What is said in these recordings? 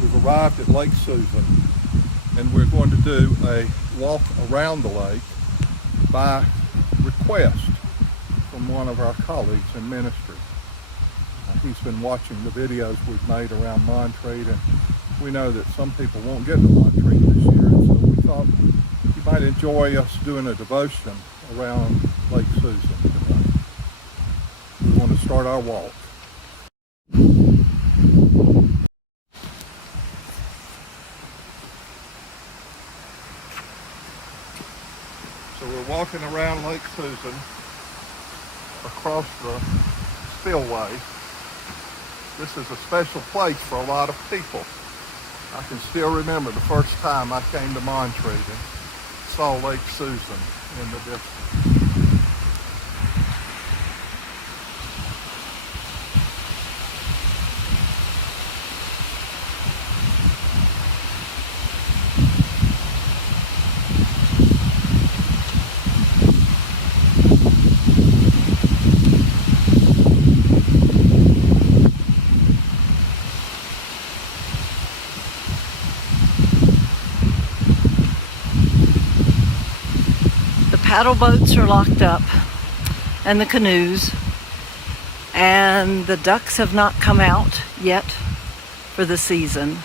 We've arrived at Lake Susan, and we're going to do a walk around the lake by request from one of our colleagues in ministry. He's been watching the videos we've made around Montreat, and we know that some people won't get to Montreat this year, and so we thought you might enjoy us doing a devotion around Lake Susan today. We want to start our walk. So we're walking around Lake Susan across the spillway. This is a special place for a lot of people. I can still remember the first time I came to Montreat and saw Lake Susan in the distance. Paddle boats are locked up, and the canoes, and the ducks have not come out yet for the season.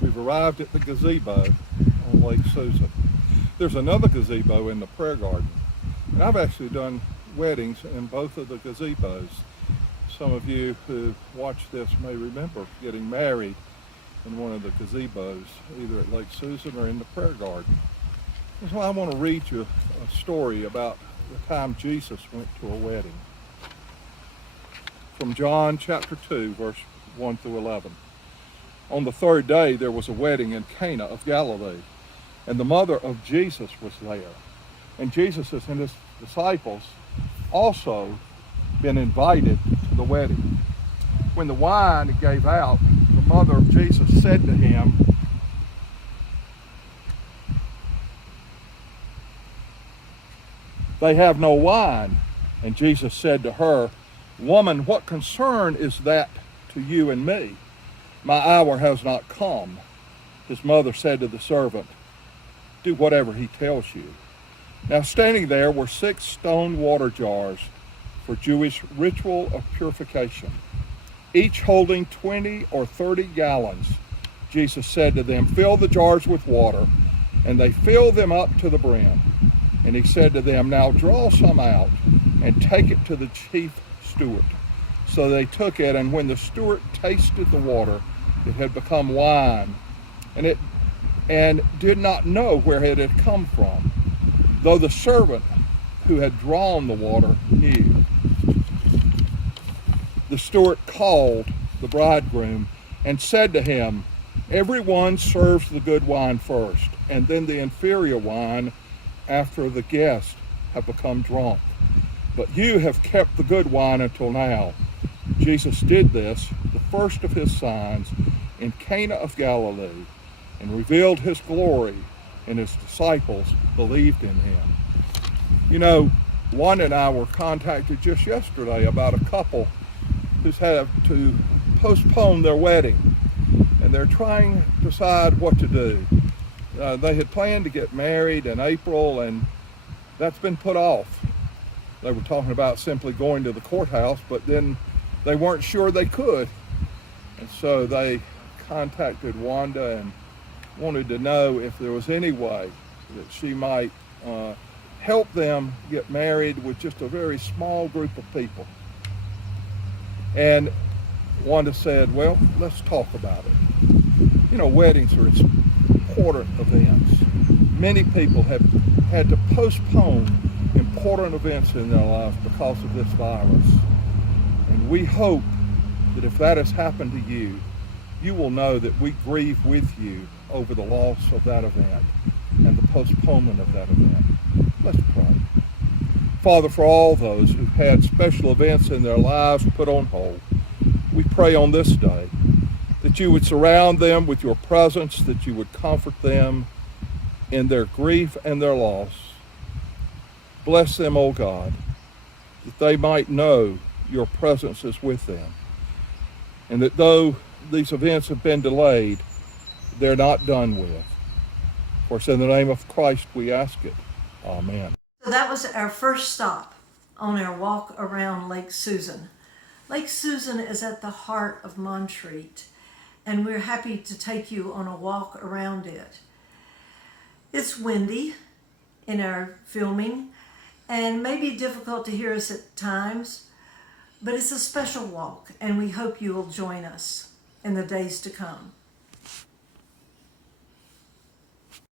We've arrived at the gazebo on Lake Susan. There's another gazebo in the prayer garden. And I've actually done weddings in both of the gazebos. Some of you who watch this may remember getting married in one of the gazebos, either at Lake Susan or in the prayer garden. So I want to read you a story about the time Jesus went to a wedding. From John chapter 2, verse 1 through 11. On the third day there was a wedding in Cana of Galilee, and the mother of Jesus was there. And Jesus and his disciples also been invited to the wedding. When the wine gave out, the mother of Jesus said to him, "They have no wine." And Jesus said to her, "Woman, what concern is that to you and me? My hour has not come." His mother said to the servant, "Do whatever he tells you." Now standing there were 6 stone water jars for Jewish ritual of purification, each holding 20 or 30 gallons. Jesus said to them, "Fill the jars with water," and they filled them up to the brim. And he said to them, "Now draw some out and take it to the chief steward." So they took it, and when the steward tasted the water, it had become wine, and did not know where it had come from, though the servant who had drawn the water knew. The steward called the bridegroom and said to him, "Everyone serves the good wine first, and then the inferior wine after the guests have become drunk. But you have kept the good wine until now." Jesus did this, the first of his signs, in Cana of Galilee, and revealed his glory, and his disciples believed in him. You know, Wanda and I were contacted just yesterday about a couple who's had to postpone their wedding, and they're trying to decide what to do. They had planned to get married in April, and that's been put off. They were talking about simply going to the courthouse, but then they weren't sure they could. And so they contacted Wanda and wanted to know if there was any way that she might help them get married with just a very small group of people. And Wanda said, "Well, let's talk about it." You know, weddings are important events. Many people have had to postpone important events in their lives because of this virus. And we hope that if that has happened to you, you will know that we grieve with you over the loss of that event and the postponement of that event. Let's pray. Father, for all those who've had special events in their lives put on hold, we pray on this day that you would surround them with your presence, that you would comfort them in their grief and their loss. Bless them, O God, that they might know your presence is with them, and that though these events have been delayed, they're not done with. For it's in the name of Christ we ask it. Amen. So that was our first stop on our walk around Lake Susan. Lake Susan is at the heart of Montreat, and we're happy to take you on a walk around it. It's windy in our filming and may be difficult to hear us at times, but it's a special walk, and we hope you will join us in the days to come.